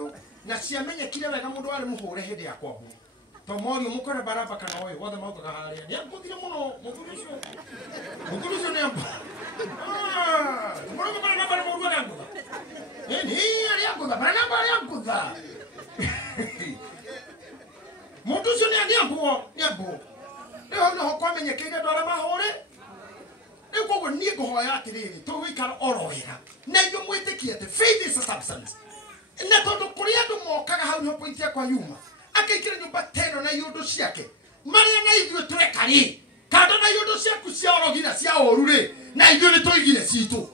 biu na ciamenye kile wega mundu ari muhure hindi ya kwabu to mori mukore baraba kana oyo wothe mauga haria ni akuthire muno muturisho ni ambo moro bara namba mu ruwa yangu ni ari yangu bara namba ari yangu muturisho ni ambo leo no kwamenye kile dora mahure ni kwa ni gohoya atiriri to wikara orohera na yo mwitikie te faith is a substance na tondu kuri andu mokaga hau no point ya kwa yuma akaikira nyumba teno na yundu ciake maria na ithuĩ tureka ri kando na yundu ciaku cia orogira cia oru ri na ithuĩ ni tuigire citu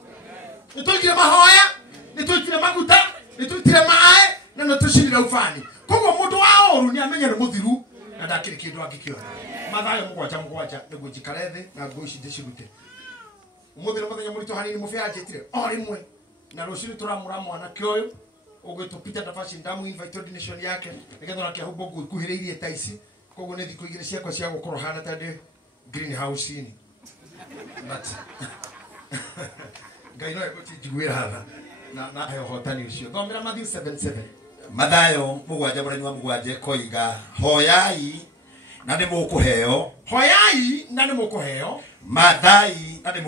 ni tuigire mahoya ni tuigire maguta ni tuigire maaĩ na no tucinire ufani koguo mundu wa oru ni amenya ni muthiru na ndakiri kindu angikio mathayo mugwanja niguo njikare thi na nguo ici ndicirute umuthi no muthenya murito hanini mufia njitire o rimwe na ruciru turamura mwana kioyo ugwitupita nafasi ndamu invite ordination yake nigetha na kiahumbo nguikuhiriirie ta ici koguo ni thiku igire ciakwa cia gukorwo hana ta ndi greenhouse ini but ngai no egutijiguira hatha na ayo hotani ucio thomera Matthew 7:7 mathayo mugwanja mũranywa mugwanja koiga hoyai na nĩ mũkũheo mathai na nĩ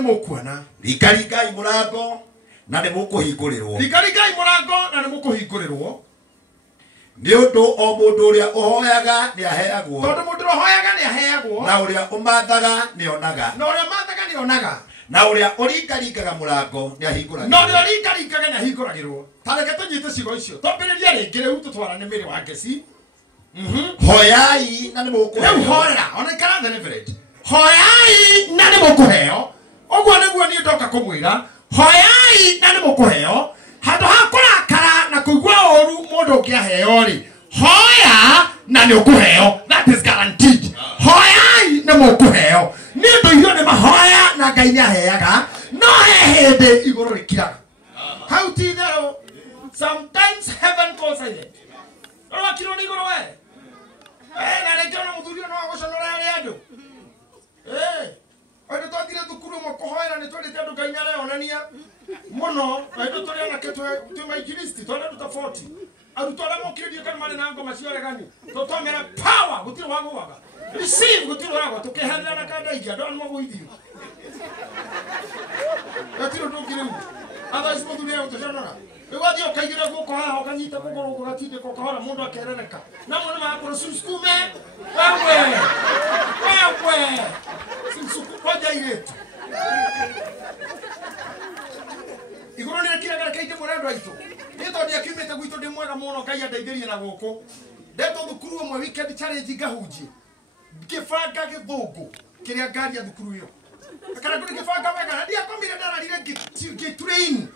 mũkuona rikaringai mũrango na nĩ mũkũhingũrĩrwo nĩ ũndũ o mũndũ ũrĩa ũhoyaga nĩ aheagwo na ũrĩa ũmathaga nĩ onaga na ũrĩa ũringaringaga mũrango nĩ ahingũragĩrwo tareke tũnyite ciugo icio twambĩrĩria rĩngĩ rĩu tũtwarane mĩrĩ wa ngeci hoyai na nĩ mũkũheo horera ona ikarathe nĩ village hoyai na nĩ mũkũheo ũguo nĩguo niĩ ndoka kũmwĩra hoyai na nĩ mũkũheo handũ ha kũrakara na kũigua ũru mũndũ ũngĩaheo rĩ hoya na nĩ ũkũheo that is guaranteed hoyai nĩ mũkũheo nĩ ũndũ irio nĩ mahoya na Ngai nĩ aheaga no he hĩndĩ igũrũ rĩkiraga hau ti itherũ sometimes heaven goes silent wakirwo nĩ igũrũ we na rĩngĩ ona mũthuri no agũconora arĩa andũ Wendo twathire thukuru mwe kũhoera nĩ twendete andũ Ngai nĩareyonania mũno wendo tũrĩ anake twĩ maingiristi twenda ruta 40 arutwo arĩa mokĩrĩrie kana marĩ na ngoma cia ũregani tũtwamera power gũtirĩ wa gũwaga receive gũtirĩ wagwa tũkĩherera na kanda ingĩ andũ anĩ magũithio gũtirĩ ũndũ ũngĩ rĩu otherwise mũthuri ĩyo tũconora Iwathi ukaigire guko haha ukanyita kugoro ugatindika ukahora mundu akerereka namwe nĩ makuru susukume wewe susuku kwaja iretu igoro nĩ kiraga kaite mũrendo aitũ nĩ tondũ akiumĩte gwitũ ndĩ mwega mũno Ngai andeithĩrie na gũkũ ndeto thukuru ũmwe weekend challenge ngahunjie ngĩbanga gĩthũngũ kĩrĩa ngari ya thukuru ĩyo kana kuni ngĩbanga wega ndia komire ndararire ngĩtrain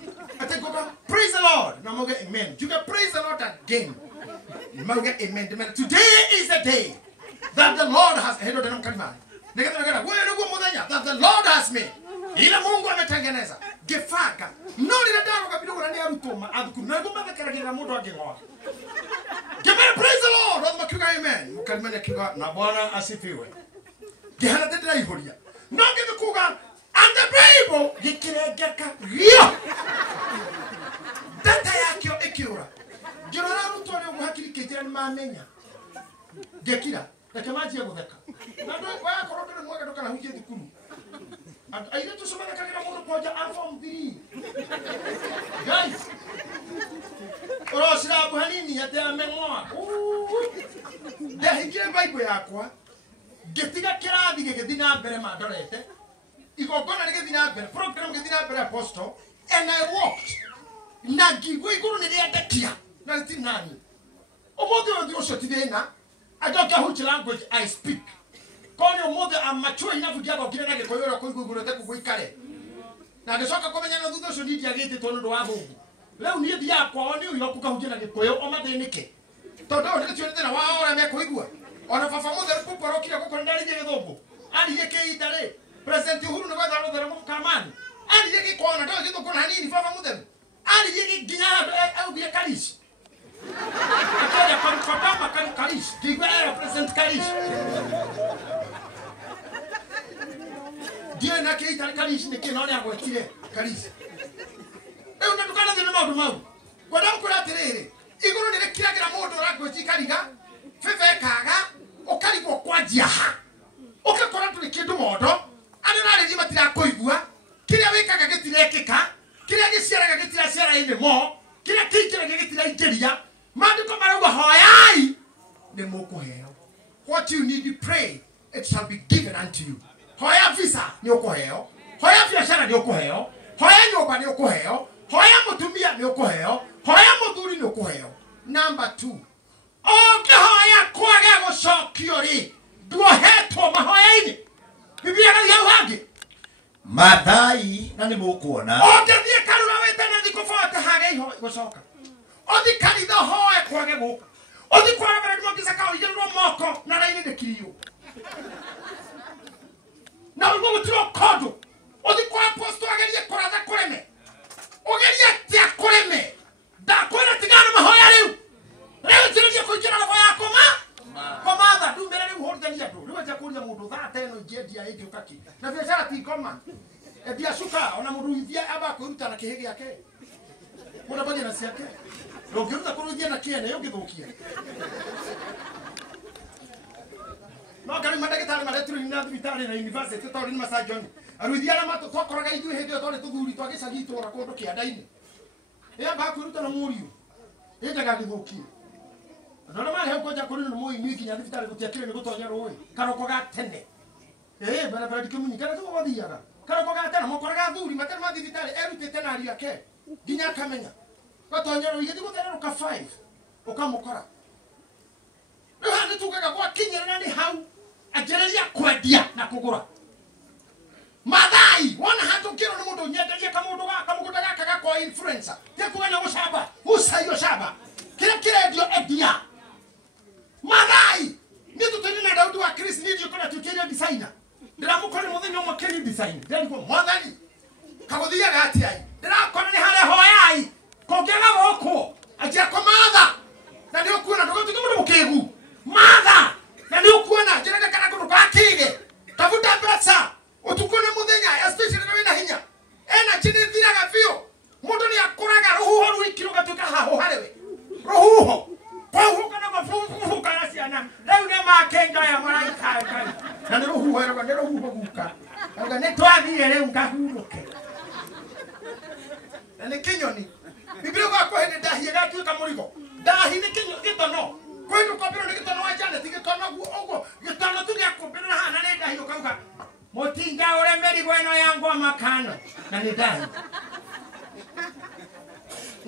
praise the Lord. No more amen. You can praise the Lord again. Amen. Today is the day that the Lord has that the Lord has made. Ila Mungu ametengeneza. Gefaka. No ni ndaro kabilo na ni arutoma adukuru. Na ngoma thakaragira mundu angengoa. Gemera praise the Lord. Roho makiuga amen. Mukalimanya kiuga na Bwana asifiwe. Gehana tendera ihoria. No ngikuga and the Bible gikirengeka rio. Data yakyo ekiura. Girora ruto le muhakiri kejira ni mamenya. Gekira. Takamaji ya gutheka. Na ndo wa korokere mwaga ndo kana hujie thukuru. Aire tu somana kagira mundu koja form 3. Guys. Orosira buhanini yate amengwa. Ndahigire Bible yakwa. Getiga kirathi gigithina mbere mandorete. Igogona rigithina mbere. Program githina mbere apostle and I walked. Nagi iguru ni riendekia na ritinani omothi othi thina I don't care which language I speak kono omothi I'm mature enough to go kirena gikoyora kuigurete kuguikare na ngicoka kumenya na thutha ucio ni ndiagite tondu wa thungu leo ni thia kwa ni uyo kukahunjia na gikoyo omathinike tondu ni gitio thina wa ora me kuigua ona baba muthe kuporokire gukondari githungu ari yekeitare president Uhuru ni gwetha ruthera mukamani ari yekikona ndo githukuna hanini baba muthe ali yeki ginya au bia kalish akaya kwa kalish digwa president kalish dia na keita kalish ni kinone agwetire kalish e una tukana de mau Gwada mkuratiriri. Iguru nire kiragira mundu ragwicikariga. Feve kaga. Okarigwo kwa jiaha. Okakora tuli kindu mondo. Ane nare jima tira koigua. Kiria wikaga gitirekeka. Kiria giciaraga gitiraciara ine mo. Kiria kikiraga gitiraingiria. Maandiko marauga hoyai ni mukuheo. What you need to pray, it shall be given unto you. Hoya visa ni ukuheo. Hoya biashara ni ukuheo. Hoya nyumba ni ukuheo. Hoya mutumia ni ukuheo. Hoya muthuri ni ukuheo. Number 2. Oke hoya kwage gucokio ri. Nduohetwo mahoya-ini. Biblia ya wangi. Mathai na ni mukuona. Oke thie karura wete na thikofote hage iho gucoka. Othi kanitha hoe kwage guka. Othi kwage bara ndimongisa kao yero moko na raini de kiriyo. Na ugo gutiro kodo. Othi kwa apostle agerie kuratha kureme. Ogerie tia kureme. Da kwena tigana mahoya riu. Riu tiriye kujira na hoya koma. Komatha ndumere riu horithania ndu. Riu aja kuria mundu thate no njendia indi ukaki. Na biashara ti koma. Edia suka ona mundu ithia aba kuruta na kihigi yake. Muna banya na siake. Nongiruta kuruthia na kiene yongithukia. No kari madagitari mareturu na thibitari na university tori ni masajoni. Aruthia na mato twakoraga ithu hindi tori tuthuri twagicagi twora kundu kianda-ini. Ia ba kuruta na muriu. Endaga githukia. Ndona mari hau koja kuri no moi ni kinya thibitari gutiakire ni gutonya roi. Karoko ga tene. Bara bara dikemunyi kana tu wathiaga. Karoko ga tene mokoraga thuri matari ma thibitari erutite na ari ake. Ginya kamenya. Gatonya roi githigo tene ka 5. Ukamukora. Riha ni tugaga kwa kinyerera ni hau. Ajereria kwendia na kugura. Mathai wana hatu kiro ni mundu nyenderia kamundu gaka gakwa influencer. Tekuwe na ushaba. Usayo shaba. Kira ndio edia. Mathai ni tutini na Daudi wa Kristo ni ndio kuna tukiria designer. Ndiramukora muthenya umwe kiri design. Ndio mwathani. Kaguthia gati ai. Ndirakora ni hare hoyai. Kongega goko. Ajia komatha. Na ndio kuona ndio tukimundu mukegu. Matha. Na ndio kuona jereka kana kundu kwakige. Tafuta pesa. Utukone muthenya especially na wina hinya. Ena chini thiraga fio. Mundu ni akuraga ruhuho rwikiro gatuka haho harewe. Ruhuho. Kwa kana mafufu kana ciana. Riu ne makenga ya maraika kana. Na ni ruhuho ero ne ruhuho guka. Anga ne twathire riu ngahuruke. Na ni kinyoni. Biblia kwa kwa hende dahie gatuka murigo. Dahi ni kinyo gitono. Kwenu kwa biro ni gitono ajana tigitono gu ogo. Gitono tu ya kubira hana ne dahi ukauka. Motinga ore meri gweno yangu amakano. Na ni dahi.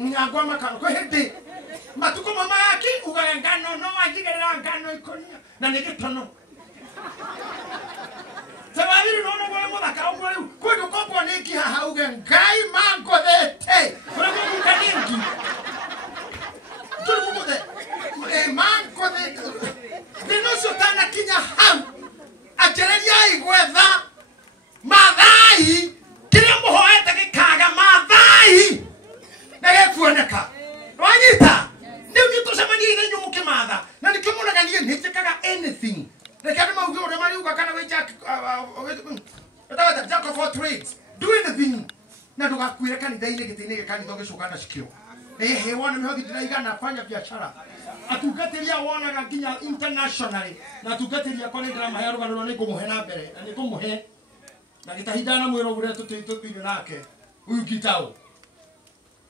Ngagwa makano kwa hende. Matuko mama yaki uga ngano no ajigerera ngano ikonia. Na ni gitono. Sababiru no ngole muthaka ogore kwenu kopwa niki haha uga ngai mango thete. Ora mungu kaningi. Tuli mungu thete. Mango thete. Dino sotana kinya ham. Ajereria igwetha. Mathai. Kire muhoete gikaga mathai. Na gekuoneka. Wanyita. Ndio gitucemania ine nyumuke matha. Na nikimunaga nie nitikaga anything. Rekani maugo ore mari uga kana weja jack of all trades. Do anything. Na ndugakwire kanitha-ini gitine kanitha gicukana cikio. Wana mihothi ndiraigana nafanya biashara. Atungatiria wonaga nginya internationally. Na atungatiria kwa ndira mahero garuro ni kumuhe na mbere. Na ni kumuhe. Na gitahindana mwiro gure tutithio nake. Uyu kitao.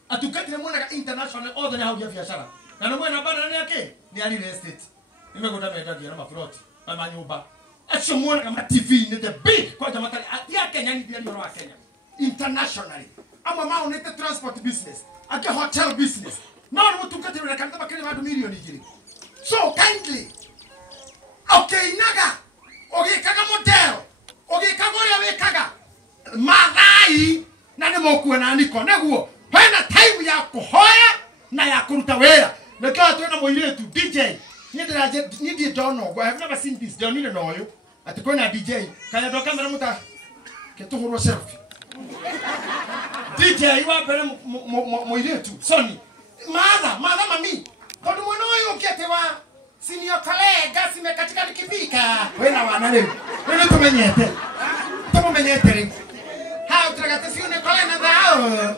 Atungatiria monaga international othe ni hauria biashara. Na no mwena bana ni ake ni real estate. Nimegoda mendagia na maplot. Ama nyumba. Acho muona kama TV ni the big kwa jamaa ya Kenya ni ndio wa Kenya. Internationally. Ama mao ni the transport business. Aka hotel business. No mutukati na kanta bakiri watu milioni jiri. So kindly. Okay naga. Okay kaga model. Okay kagoria we kaga. Mathai na ni mokuwa na niko neguo. Hena time ya kuhoya na ya kuruta wera. Nikawa tuena moiretu DJ. Nidi dono, I have never seen this. Don't need to know you. At the corner DJ. Can you do camera muta? Get to yourself. DJ, you are very moiretu. Sonny. Mother, mami. Kwa mwana wewe ukiatewa senior colleague sime katika nikipika. Wewe na wana leo. Wewe tumenyete. How to get the senior colleague na dao.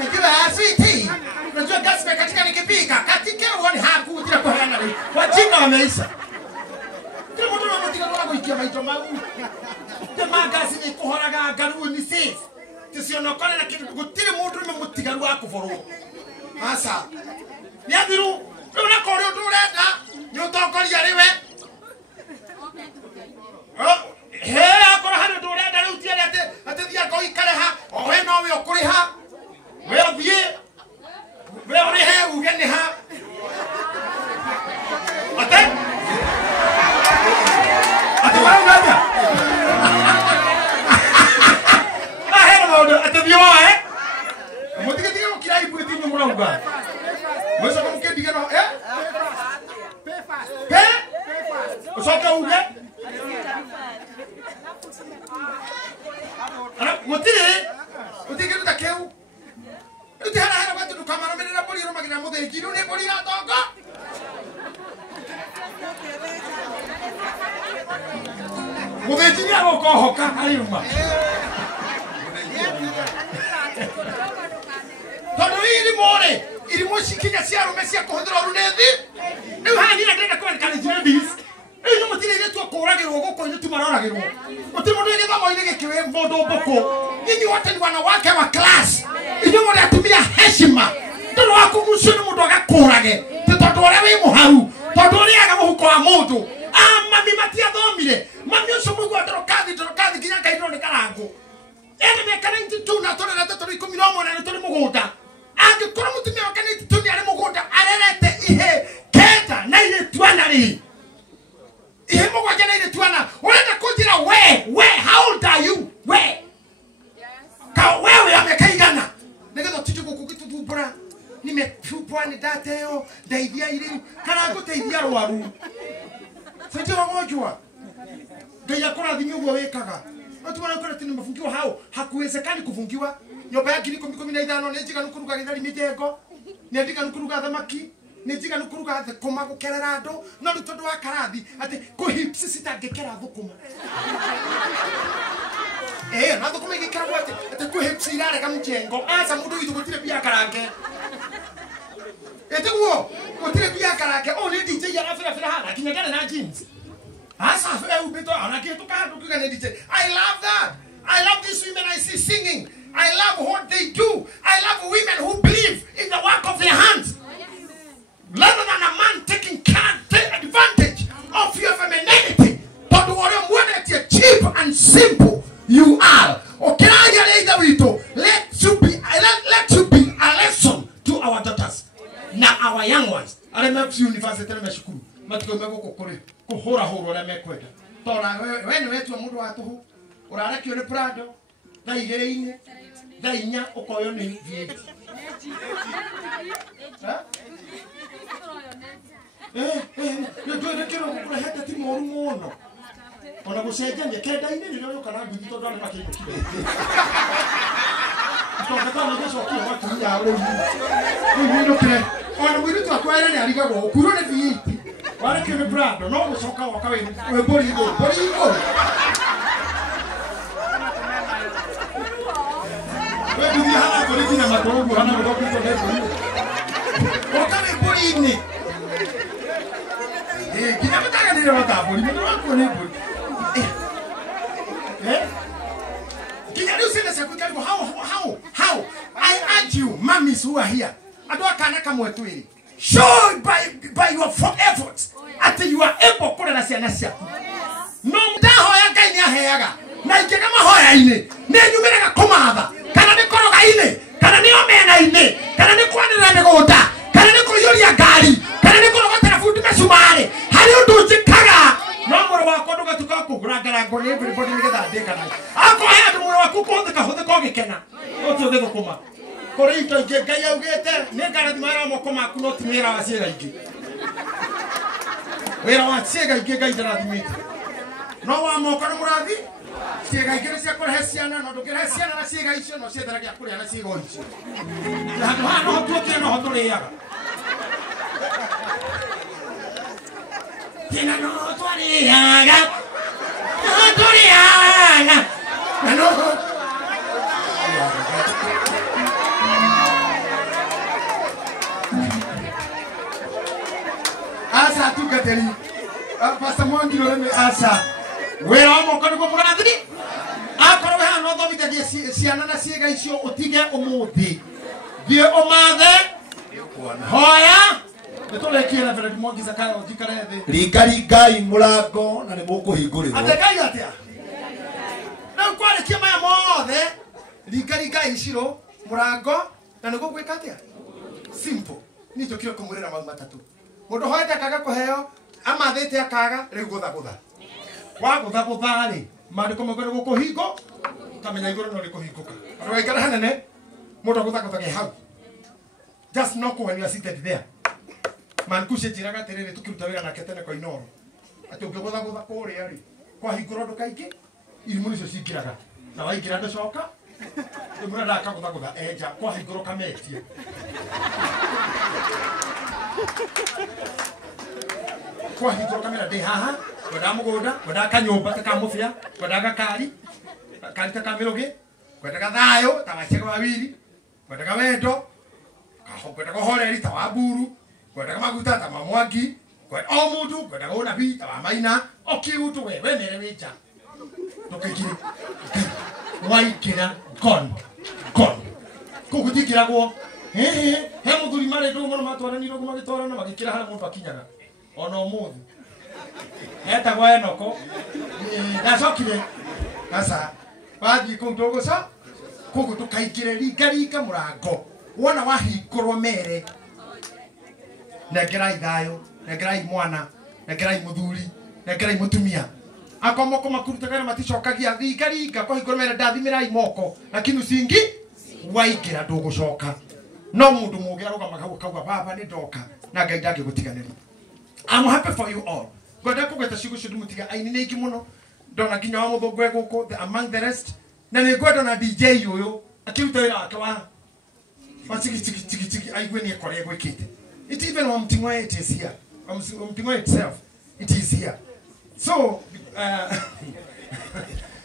Nikiwa sweetie. Unajua gas katika nikipika katika uone hakutira kuhana ni wajinga wameisha. Kile mtu anamutika wangu ikia maito mau. Kama gas ni kuhoraga garu ni safe. Tisionokana na kitu gutire mtu memutika wako foro. Asa. Niathiru una kore uturenda ni utokoria riwe. He akora hano turenda riu tiere ate thia ko ikare ha owe no we okuri ha we othie we ori he ugeni ha ate wanga he no ate thio mutige ukira ibu tinyo murauga mwesa ko mukendiga no pe usoka uge Mutire tutakeu. Utihara watu tukamara menera boli roma kina muthe kiru ni boli na tongo. Muthe chini abo ko hoka ayuma. Tono ili more, ili moshikinya cia rume cia kuhundura runethi. Ni hani na ndenda kwa kanijira bis. Iyo mutire ile tu kuragirwo guko ni tumaroragirwo. Mutimo ndio ngamo ile kiwe mbodo boko. Nyinyi wote ni wanawake wa class. Iyo mwana atumia heshima. Ndio wako mushoni mundu agakurage. Titondo ore wi muharu. Tondo ri aga muhuko wa mundu. Mami matia thomire. Mami ucio mugu atorokathi kinya kairo ni karangu. Ene me kana ntitu na tore na tore 11 na tore mugunda. Angikora mutumia wa kana ntitu ni ari mugunda arerete ihe keta na ile twanari. Ihe mugwa jana ile twana. Unaenda kujira we how old are you? We ka wewe amekaigana ngezo tituko kukitubura nimetupwa ni dateo ndaithia ile kana guteithia rwaru sije wagojwa ngeya kora thimio gwo wekaga watu wanakora tini mafungiwa hao hakuwezekani kufungiwa nyumba yake iko 15 ni jiga nukuruga githari mitego ni ndiga nukuruga thamaki ni jiga nukuruga thukuma gukerera andu no rutondo wa karathi ati kuhipsi sitangekera thukuma na thukuma igikara gwate ati kuhipsi irare kamjengo asa mundu witu gutire bia karange ete guo gutire bia karange ni DJ ya fira hana kinyagana na jeans asa ubito ana kitu kandu kigane DJ. I love that. I love these women I see singing. I love what they do. I love women who believe in the work of their hands. Rather than a man take advantage of your femininity. But what you cheap and simple you are. Let you be a lesson to our daughters. Now our young ones. I remember university na shukuru. Matiko mego kokore. Kuhora horo na mekweda. Tora when wetu mundu watu urara kione prado. Da igereine. Da inya okoyo ni vieti. Ha? Ndio kero kukula hata timu orumono. Ona gusejania kenda ine ndio kana nduthi tondu ari makindo kile. Tokatana ngeso kia watu ya ule. Ni ndio kile. Ona mwiru tu akwere ni arigagwo kuro ne vieti. Wale kile brando no gucoka wakawe we bori iguru. We nduthi hana kuri tina matongo hana ngoku tondu. Wakale bori ini. Kina mtaka ndio watabori mtu wako ni bori. Kina ndio sina sekutari how I urge you mummies who are here. Adwa kana kama twiri. Show by your efforts until you are able kula na ciana ciaku. No ndaho ya Ngai ni aheaga. Na ingega mahoya ine. Ne nyumiraga kumatha. Kana ni koroga ine. Kana ni omena ine. Kana ni kwanira migunda. Kana ni kuyuria ngari. Kana ni kurogotera fundi mesumari. Hari undu njikaga. No muro wako nduga tukako kugurangara ngo ni everybody nigetha ndika nayo. Ako haya muro wako kuthika huthika gikena. Otu thiko kuma. Kore ito nge Ngai augete ni ngara thimara moko maku no timira wa ciira ingi. Wira wa ciega ingi Ngai ndarathimite. No wa moko no murathi. Ciega ingi cia kore ciana no ndukire ciana na ciega icio no cietheragia kuri ana ciega icio. Handu hano hotuoke no hoturiaga. Tina no hoturiaga. Hoturiaga. No. Asa tungateri. Pastor Mwangi rore asa. Wera omo kono ko murathiri. Akoro we hano thomithia ciana na ciega icio utige umuthi. Thie umathe. Hoya. Nitulekie na vile Mwangi zakaya ujikare thi. Ringai murango na nimukuhingurirwo. Atekai atia. Na kwale kia maya mothe. Ringai iciro murango na nigugwika atia. Simple. Nito kiro kumurira mau matatu. Mundu hoete akaga kuheo amathite akaga riu gutha. Wa gutha ri mandiko magore gukuhingo kamenya iguru no rikuhinguka. Andu aikara hanene mundu gutha ge hau. Just knock when you are seated there. Man kushe jiraga terere tukiruta wira na ketene kwa inoro. Ati ukigutha kuria ri kwa hinguro ndukaingi irimu nicio cingiraga. Na waingira nducoka imura ndaka gutha eja kwa hinguro kametie. Kwa hinguro kamera de haha wada mugunda wada kanyumba takamufia wada gakari kari takamiroge wada gathayo tabachega babiri wada gawendo wada gohoreri tababuru wada maguta tamamwaki wada omudu wada gona bi tabamaina okiutu wewe nere wicha tokekire waikira kon kugutikira gwo he muthuri mare ndo mono matwaraniro magitwarana magikira hana mundu akinyaga ona umuthi eta gwa enoko ndacokire sasa bathi kundogo sa kugu tukaikire ringa murango wona wahingurwo mere negerai thayo negerai mwana negerai muthuri negerai mutumia akomoko makurutagara maticokagia ringa kuhingurwo mere ndathimirai moko lakini usingi waikira ndugucoka no mundu mugi arugama kauga baba ni ndoka na Ngai ndangigutiganira. I'm happy for you all. Ngoda kugeta ciugo cio ndimutiga aini ni ingi muno ndona nginya wa muthungu eguku among the rest na ni ngwenda na DJ uyu akiruta wira wake wa chiki aigwe ni ekore gwikite. It even on mtingwe it is here. Mtingwe itself it is here. So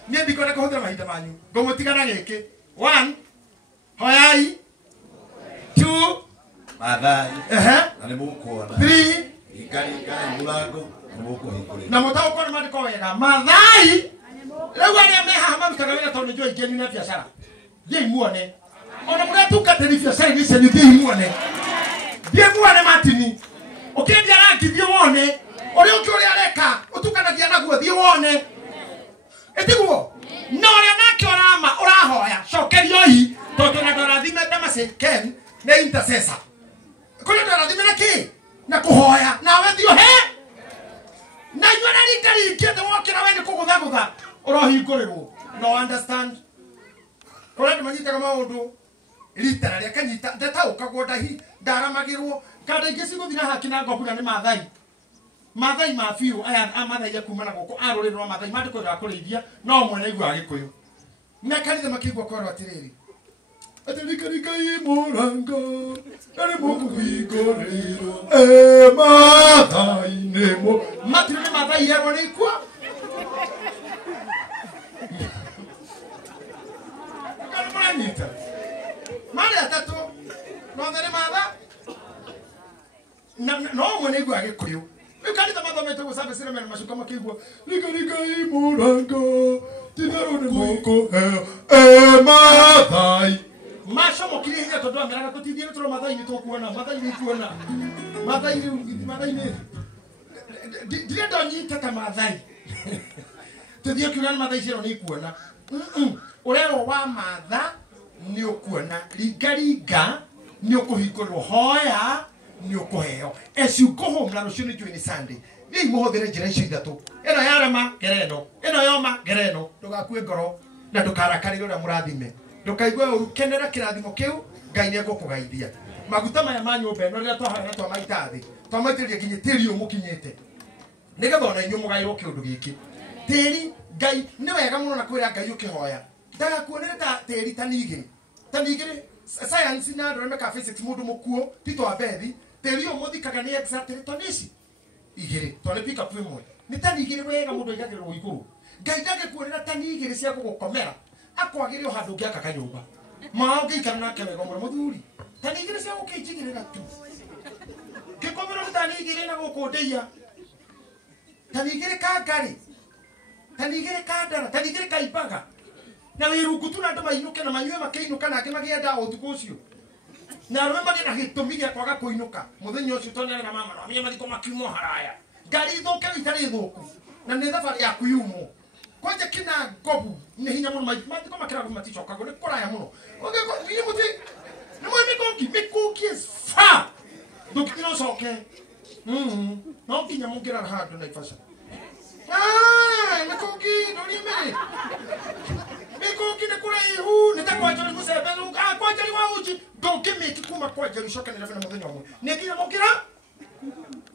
ni ndikora kuhutha mahinda manyu ngumutigana giki 1 hoyai 2 mathai na nimukuona 3 ringai murango nimukuhingurira na mutao kwa mandiko wega mathai leo aria meha marutaga wira tondu njoi ngeni na biashara ye muone ona muria tukateri biashara ni seni thii muone ye muone matini ukendia rangi thii wone uri ukiuria areka utukanagia naguo thii wone etiguo no ria nake orama urahoya cokerio hi tondu na ndorathime ndamase ken na intercessor kuna ndorathime na ki na kuhoya nawe thio he na yona ringa kiete wokira we ni kugutha urohingurirwo no understand kora ndimanyitaga maundu ritara ria kanyita ndatauka gwodahi ndaramagirwo kada ingisi guthira haki na ngokuna ni mathai mafiu aya amathai akumana goko arurirwo mathai mandiko ya kurithia no mwene igwa agikuyu na kanitha makigwa korwa atiriri ringai murango nari mukuhinguriro mathai nemo matire ni mathai yero ni kwa kana mwanita mara atatu no ndere matha no mwene igwa agikuyu kanitha mathomete gusabe sire mena mashuka makigwa ringai murango tinarone moko mathai mashomo kiri hinya tondu ameraga tutithie turo mathai ni tukuona mathai ni kuona mathai ni dire ndonyita ta mathai tuthie kuona mathai ciro ni kuona urero wa matha ni ukuona ringa ni ukuhingurwo hoya ni ukuheo as you go home na rucio ni join Sunday ni muhothere njira icio ithatu eno yarema gereno eno yoma gereno ndugakue ngoro na ndukarakarire uria murathime ndukaigwe ukenera kirathimo kiu Ngai ni egukugaithia maguta maya ma nyumba eno ria twahana twa maitathi twamaitiria nginya tiri umukinyite nigetha ona inyu mugairwo kiundu giki tiri Ngai ni wega muno na kwira Ngai ukihoya ndagakuonere ta tiri tanigiri science na ndoreme ka physics mundu mukuo tito abethi tiri umuthikaga ni exactly tonisi igiri tole pick up imwe ni tanigiri wega mundu igagirwo iguru Ngai ndagikuonera tanigiri cia gugukomera akwagire handu ngiaka kanyumba maonge ikana nake wega muthuri tanigiri cia gukijigirira tu igire na gukundeia tanigire ka ngari tanigire ka ndara tanigire ka ibaga na wirungu tu na andu mainuke na manyue makeinuka na angi nda utuku ucio na arũme magĩ na gĩtũmi gĩa kwaga kũinũka mũthenya ũcio tondũ na mama no amenye mathiko makiuma haraya ngari thũke itarĩ thũku na nĩ thabarĩ yaku yumwo kwanja kina ngobu nĩ hinya mũno mathiko makĩragu maticokagwo nĩ kũraya mũno ũngĩkĩ mũtĩ nĩ mwe mĩkũki is far ndũkinya ũcoke no nginya mũngĩrara handũ na ibasa mĩkũki ndũrĩmĩ mĩkũki nĩ kũraihu nĩ ta kwanjĩrĩ mũcembe kwanjĩrĩ wa uji ndũngĩmĩki kuma kwanjĩrĩ icokanĩra na mũthenya ũmwe nĩ nginya mũngĩra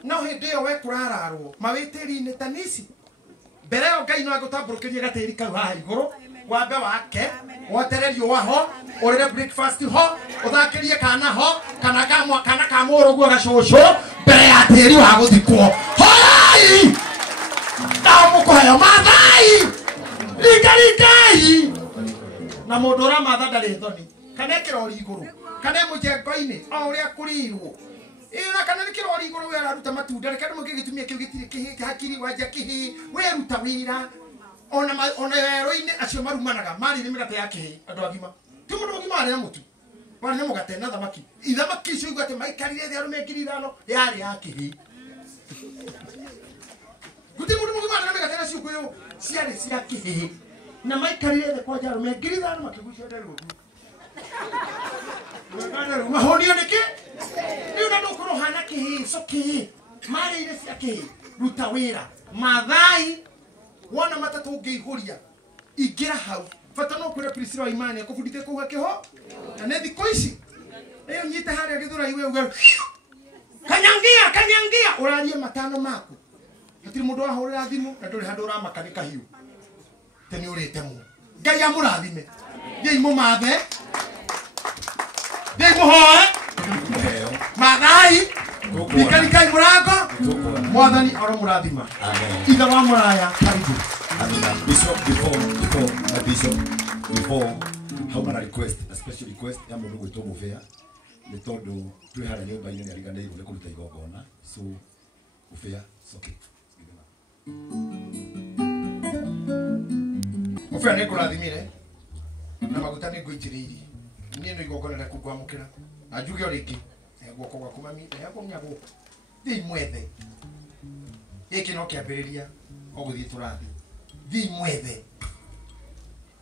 no hĩndĩ ĩyo we kũrararwo mawĩtĩri-inĩ ta nici mbere ĩyo Ngai no agũtambũrũkĩrie gatĩri kau haha igũrũ wambe wake wotererio waho ũrĩre breakfast ho ũthakĩrie kana ho kana ka mũrũguo gacũcũ mbere ya tĩri wa gũthikwo horai na mũkũheo mathai ringai na mũndũ ũramatha ndarĩ thoni kana kĩrori igũrũ kana mũjengo-inĩ o ũrĩa kũrĩirwo ĩra kana nĩ kĩrori igũrũ we araruta matunda reke ndũmũke gĩtumia kĩu gĩtirĩ kĩhĩ hakiri wanja kĩhĩ we ruta wĩra ona werũ-inĩ acio marumanaga marĩire mĩgate ya kĩhĩ andũ agima ti mũndũ mũgima arĩ na mũtu warĩ na mũgate na thamaki icio igua atĩ maikarire thĩ arũme ngiri ithano yarĩ ya kĩhĩ gũtirĩ mũndũ mũgima arĩ na mĩgate na ciũngũ ciarĩ cia kĩhĩ na maikarire thĩ kwanja arũme ngiri ithano makĩgucia nderũ mahonio nĩkĩ rĩu na ndũkorwo hana kĩhĩ kĩhĩ marĩire cia kĩhĩ ruta wĩra mathai wona matatũ ũngĩihũria ingĩra hau bata no kwĩra Priscilla wa imani akũbundithie kũhuha kĩho na nĩ thikũ ici ĩyo nyite harĩa gĩthũra iwe uga kanyangia ũrarie matano maku hatirĩ mũndũ wahũrĩra thimũ na ndũrĩ handũ ũramaka nĩ kahiũ te nĩ ũrĩte mũno Ngai amũrathime thiĩ mũmathe thiĩ mũhoe mathai ikarikai mũrango mwathani aromũrathima ithe wa mũraya karibu before hauma request a special request ya mũndũ gwĩtwo mũbĩa nĩ tondũ twĩ harĩa nyũmba-inĩ nĩ ariganĩirwo nĩ kũruta igongona so mũbĩa soke mũbĩa nĩ ngũrathimire na maguta nĩ ngũitĩrĩirie niĩ no igongona rĩaku ngwamũkĩra na njuge o rĩngĩ guoko gwaku mami nĩguo mnyago thiĩ mwethe gĩkĩ no kĩambĩrĩria o gũthiĩ tũrathi thiĩ mwethe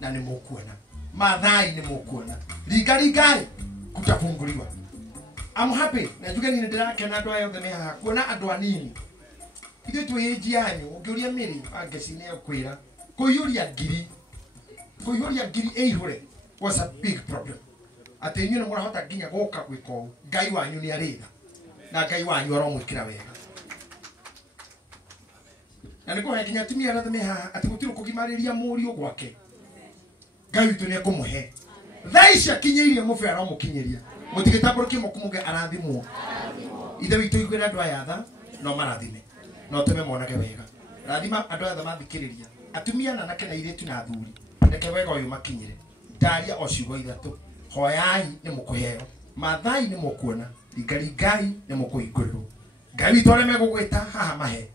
na nĩ mũkuona mathai nĩ mũkuona ringai kutafunguliwa I'm happy na njuge nĩ ndĩrakena andũ aya othe me haha kuona andũ anini ithuĩ twĩ age yanyu ũngĩũria mĩrĩ angeci-inĩ kwĩra kũiyũria ngiri ĩihũre was a big problem ati inyuĩ nĩ mũrahota nginya gũka gwĩka ũũ Ngai wanyu nĩ arĩtha na Ngai wanyu aromwĩkĩra wega na nĩ kũhe nginya atumia arĩa me haha atĩ gũtirĩ kũgimarĩria mũriũ gwake Ngai witũ nĩ ekũmũhe thaa ici akinyĩirie mũbĩa aromũkinyĩria mũtigĩtambũrũkie moko muge arathimwo ithe witũ igwĩra andũ aya tha no marathime no tũme monage wega rathima andũ aya tha mathikĩrĩria atumia na anake na airĩtu na athuri reke wega ũyũ makinyĩre ndaria o ciugo ithatũ hoyai nĩ mũkũheo mathai nĩ mũkuona ringai nĩ mũkũhingũrĩrwo Ngai witũ arĩa megũgwĩta haha mahe